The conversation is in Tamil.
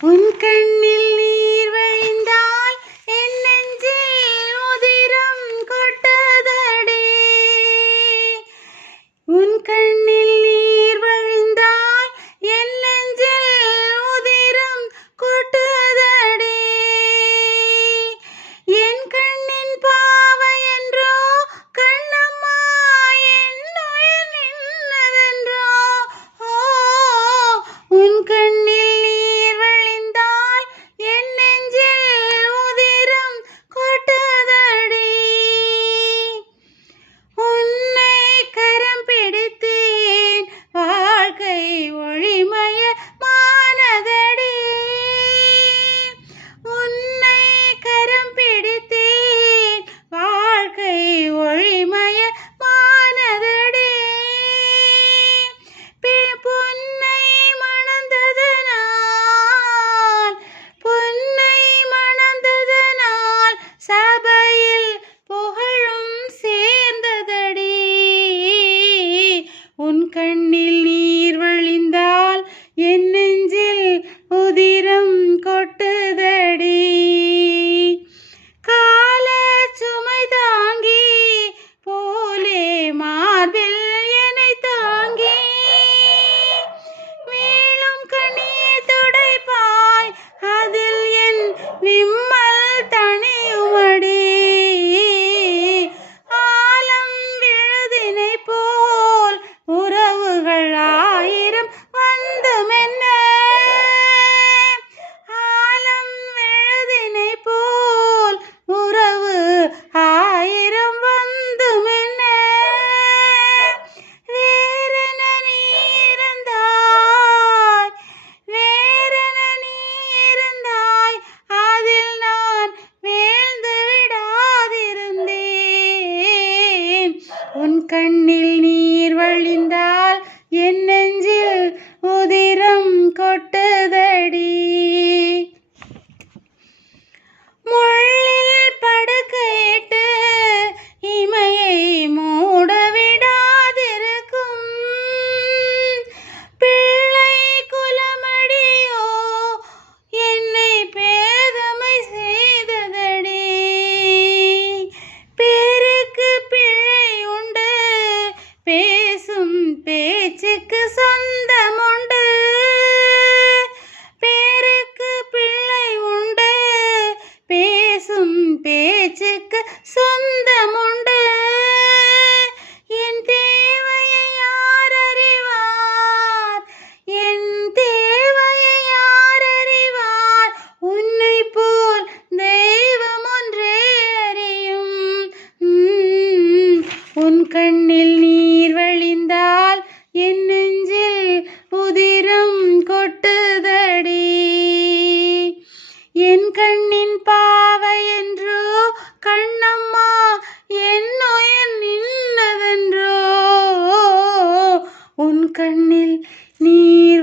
உன் கண்ணில் நீர் வழிந்தால் என் நெஞ்சில் உதிரம் கொட்டதடி. உன் கண்ணில் நீர் வழிந்தால் என் நெஞ்சில் உதிரம் கொட்டதடி. என் கண்ணின் பாவை என்றோ கண்ணம்மா என் உயிர் நின்னதென்றோ. உன் கண்ணில் நீர் வழிந்தால் என் நெஞ்சில் உதிரம் கொட்டதடி. உன்னை கரம் பிடித்தேன் வாழ்க்கை ஒளிமயமானதடி. உன்னை கரம் பிடித்தேன் வாழ்க்கை ஒளிமயமானதடி. பொன்னை மணந்ததனால் சபையில் புகழும் சேர்ந்ததடி. உன் கண்ணில் நீர் வழிந்தால் என் நெஞ்சில் உதிரம் கொட்டுதடி. கால சுமை தாங்கி போலே மார்பில் என்னை தாங்கி வீழும் கண்ணீர் துடைப்பாய் அதில் என் விம்மல் தனியுமடி. ஆலம் விழுதினை போல் உறவுகள் ஆயிரம் வந்துமென்ன. ஆலம் விழுதினை போல் உறவு ஆயிரம் வந்துமென்ன. வேறென நீ இருந்தாய், வேறென நீ இருந்தாய், அதில் நான் வீழ்ந்து விடாதிருந்தேன். உன் கண்ணில் நீர் வழிந்தால் என் நெஞ்சில் உதிரம் கொட்டுதடி. முள்ளில் படுக்கையிட்டு இமையை மூட விடாதிருக்கும் பிள்ளை குலமடியோ என்னை பேதமை செய்ததடி. பேருக்கு பிள்ளை உண்டு, பேசும் பேச்சுக்கு சொந்தமுண்டு. பேருக்கு பிள்ளை உண்டு, பேசும் பேச்சுக்கு சொந்தமுண்டு. என் தேவையை யார் அறிவார், என் தேவையை யார் அறிவார், உன்னை போல் தெய்வம் ஒன்றே அறியும். உன் கண்ணில் நீர் வழிந்தால் என் நெஞ்சில் உதிரம் கொட்டுதடி. என் கண்ணின் பாவை என்றோ கண்ணம்மா என் உயிர் நின்னதென்றோ. உன் கண்ணில் நீர்